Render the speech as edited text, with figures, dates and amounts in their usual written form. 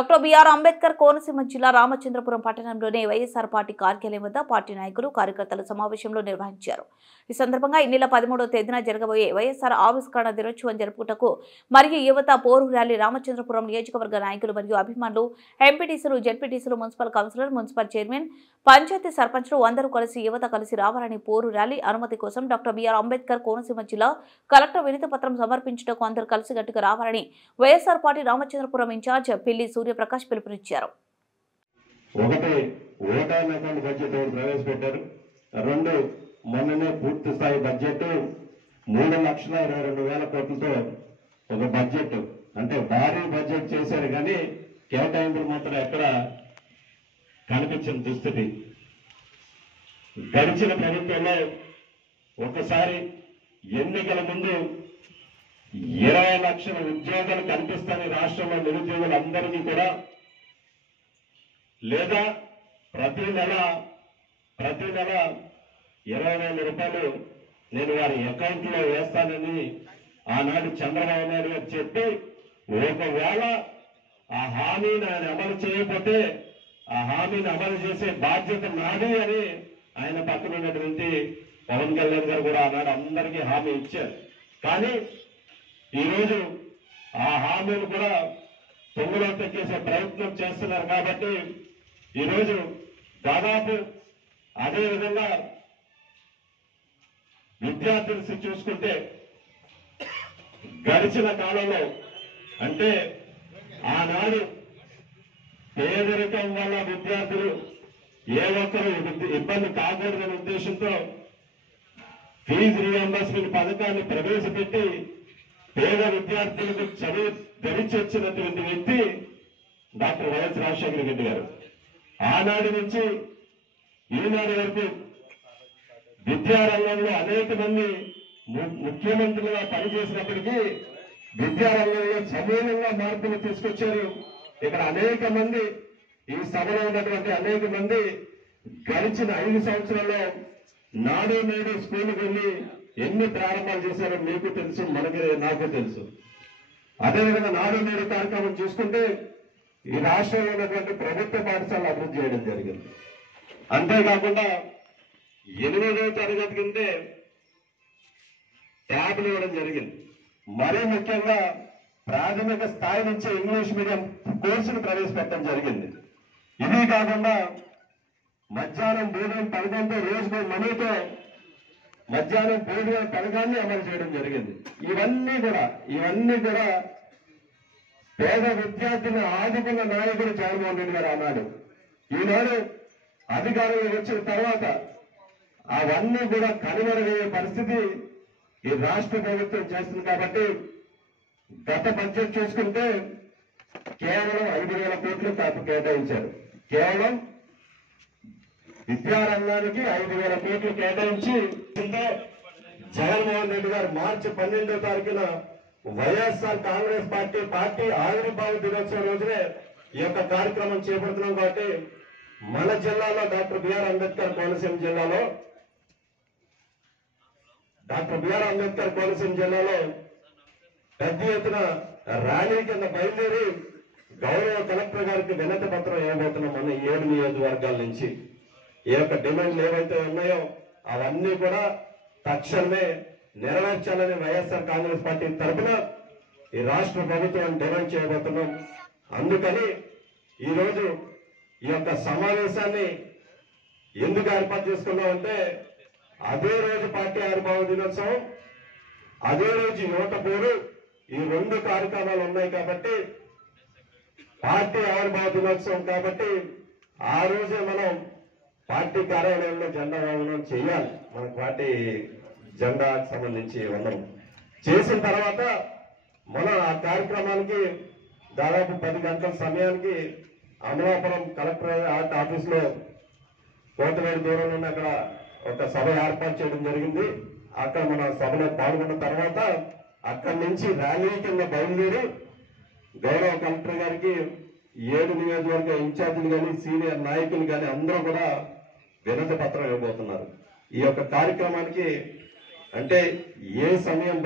Doctor BR Ambedkar Konaseema జిల్లా రామచంద్రపురం పట్టణంలోని YSR party కార్యాలయం వద్ద పార్టీ నాయకులు కార్యకర్తల సమావేశంలో నిర్వహించారు. ఈ సందర్భంగా ఈ నెల 13వ తేదీన జరగబోయే వైఎస్ఆర్ ఆవిష్కరణ దినోత్సవం జరుపుటకు మరియు యువత పోరు ర్యాలీ రామచంద్రపురం నియోజకవర్గ నాయకులు మరియు అభిమానులు, ఎంపీటీసీలు, జెడ్పీటీసీలు, municipal councillor, municipal chairman, panchayat సర్పంచ్లు అందరూ యువత కలిసి రావాలని పోరు ర్యాలీ అనుమతి కోసం డాక్టర్ బిఆర్ అంబేద్కర్ కోనసీమ జిల్లా కలెక్టర్ వినతి పత్రం సమర్పించుటకు అందరూ కలిసికట్టుగా రావాలని వైఎస్ఆర్ పార్టీ రామచంద్రపురం ఇన్ఛార్జ్ పిల్లి సూర్యప్రకాష్ పిలుపునిచ్చారు. ఒకటి ఓటాన్ అకౌంట్ బడ్జెట్ ప్రవేశపెట్టారు. రెండు, మొన్ననే పూర్తి స్థాయి బడ్జెట్ 3,22,000 కోట్లతో ఒక బడ్జెట్, అంటే భారీ బడ్జెట్ చేశారు కానీ కేటాయింపులు మాత్రం ఎక్కడ కనిపించిన దుస్థితి. గడిచిన ప్రభుత్వంలో ఒకసారి ఎన్నికల ముందు 20 లక్షల ఉద్యోగాలు కల్పిస్తాని రాష్ట్రంలో నిరుద్యోగులందరికీ కూడా, లేదా ప్రతి నెల 20,000 రూపాయలు నేను వారి అకౌంట్ లో వేస్తానని ఆనాడు చంద్రబాబు నాయుడు గారు చెప్పి, ఒకవేళ ఆ హామీని ఆయన అమలు చేయకపోతే ఆ హామీని అమలు చేసే బాధ్యత నాది అని ఆయన పక్కన ఉన్నటువంటి పవన్ కళ్యాణ్ గారు కూడా ఆనాడు అందరికీ హామీ ఇచ్చారు. కానీ ఈరోజు ఆ హామీలు కూడా తొంగలో తెచ్చేసే ప్రయత్నం చేస్తున్నారు. కాబట్టి ఈరోజు దాదాపు అదే విధంగా విద్యార్థులు చూసుకుంటే గడిచిన కాలంలో, అంటే ఆనాడు పేదరికం వల్ల విద్యార్థులు ఏ ఒక్కరు ఇబ్బంది కాకూడదనే ఉద్దేశంతో ఫీజు రీఎంబర్స్మెంట్ పథకాన్ని ప్రవేశపెట్టి పేద విద్యార్థులకు చదువు ధరించొచ్చినటువంటి వ్యక్తి డాక్టర్ వైఎస్ రాజశేఖర రెడ్డి గారు. ఆనాటి నుంచి ఈనాడు వరకు విద్యారంగంలో అనేక మంది ముఖ్యమంత్రులుగా పనిచేసినప్పటికీ విద్యారంగంలో సమూలంగా మార్పులు తీసుకొచ్చారు. ఇక్కడ అనేక మంది, ఈ సభలో ఉన్నటువంటి అనేక మంది గడిచిన 5 సంవత్సరాల్లో నాడు నేడు స్కూల్కి వెళ్ళి ఎన్ని ప్రారంభాలు చేశారో మీకు తెలుసు, నాకు తెలుసు. అదేవిధంగా నాడు నేడు కార్యక్రమం చూసుకుంటే ఈ రాష్ట్రంలో ఉన్నటువంటి ప్రభుత్వ పాఠశాలలు అభివృద్ధి చేయడం జరిగింది. అంతేకాకుండా 8వ తరగతి కిందే ట్యాబ్లు ఇవ్వడం జరిగింది. మరీ ముఖ్యంగా ప్రాథమిక స్థాయి నుంచి ఇంగ్లీష్ మీడియం కోర్సును ప్రవేశపెట్టడం జరిగింది. ఇది కాకుండా మధ్యాహ్నం భోజనం పథకంతో, రోజుకు మనీతో మధ్యాహ్నం భోజనం పథకాన్ని అమలు చేయడం జరిగింది. ఇవన్నీ కూడా పేద విద్యార్థిని ఆదుకున్న నాయకుడు జగన్మోహన్ రెడ్డి గారు అన్నాడు. ఈనాడు అధికారంలో వచ్చిన తర్వాత అవన్నీ కూడా కనుమరుగయ్యే పరిస్థితి ఈ రాష్ట్ర ప్రభుత్వం చేస్తుంది. కాబట్టి గత బడ్జెట్ చూసుకుంటే కేవలం 5,000 కోట్లు కేటాయించారు. కేవలం విద్యారంగానికి 5,000 కోట్లు కేటాయించి జగన్మోహన్ రెడ్డి గారు మార్చి 12వ తారీఖున వైఎస్ఆర్ కాంగ్రెస్ పార్టీ ఆవిర్భావ దినోత్సవం రోజునే ఈ యొక్క కార్యక్రమం చేపడుతున్నాం. కాబట్టి మన జిల్లాలో డాక్టర్ బిఆర్ అంబేద్కర్ కోనసీమ జిల్లాలో పెద్ద ఎత్తున ర్యాలీ కింద బయలుదేరి గౌరవ కలెక్టర్ గారికి వినతి పత్రం ఇవ్వబోతున్నాం. మన 7 నియోజకవర్గాల నుంచి ఈ యొక్క డిమాండ్లు ఏవైతే ఉన్నాయో అవన్నీ కూడా తక్షణమే నెరవేర్చాలని వైఎస్ఆర్ కాంగ్రెస్ పార్టీ తరఫున ఈ రాష్ట్ర ప్రభుత్వం డిమాండ్ చేయబోతున్నాం. అందుకని ఈరోజు ఈ యొక్క సమావేశాన్ని ఎందుకు ఏర్పాటు చేసుకున్నామంటే, అదే రోజు పార్టీ ఆవిర్భావ దినోత్సవం, అదే రోజు యువత పోరు, ఈ 2 కార్యక్రమాలు ఉన్నాయి. కాబట్టి పార్టీ ఆవిర్భావ దినోత్సవం కాబట్టి ఆ రోజే మనం పార్టీ కార్యాలయంలో జెండా వందనం చేయాలి. మన పార్టీ జెండాకు సంబంధించి వందనం చేసిన తర్వాత మనం ఆ కార్యక్రమానికి దాదాపు 10 గంటల సమయానికి అమలాపురం కలెక్టర్ ఆఫీస్ లో కోతవేడి దూరంలో ఉన్న అక్కడ ఒక సభ ఏర్పాటు చేయడం జరిగింది. అక్కడ మన సభలో పాల్గొన్న తర్వాత అక్కడి నుంచి ర్యాలీ కింద బయలుదేరి గౌరవ కలెక్టర్ గారికి 7 నియోజకవర్గ ఇన్ఛార్జీలు కానీ, సీనియర్ నాయకులు కానీ అందరూ కూడా వినతి పత్రం ఇవ్వబోతున్నారు. ఈ యొక్క కార్యక్రమానికి అంటే ఏ సమయం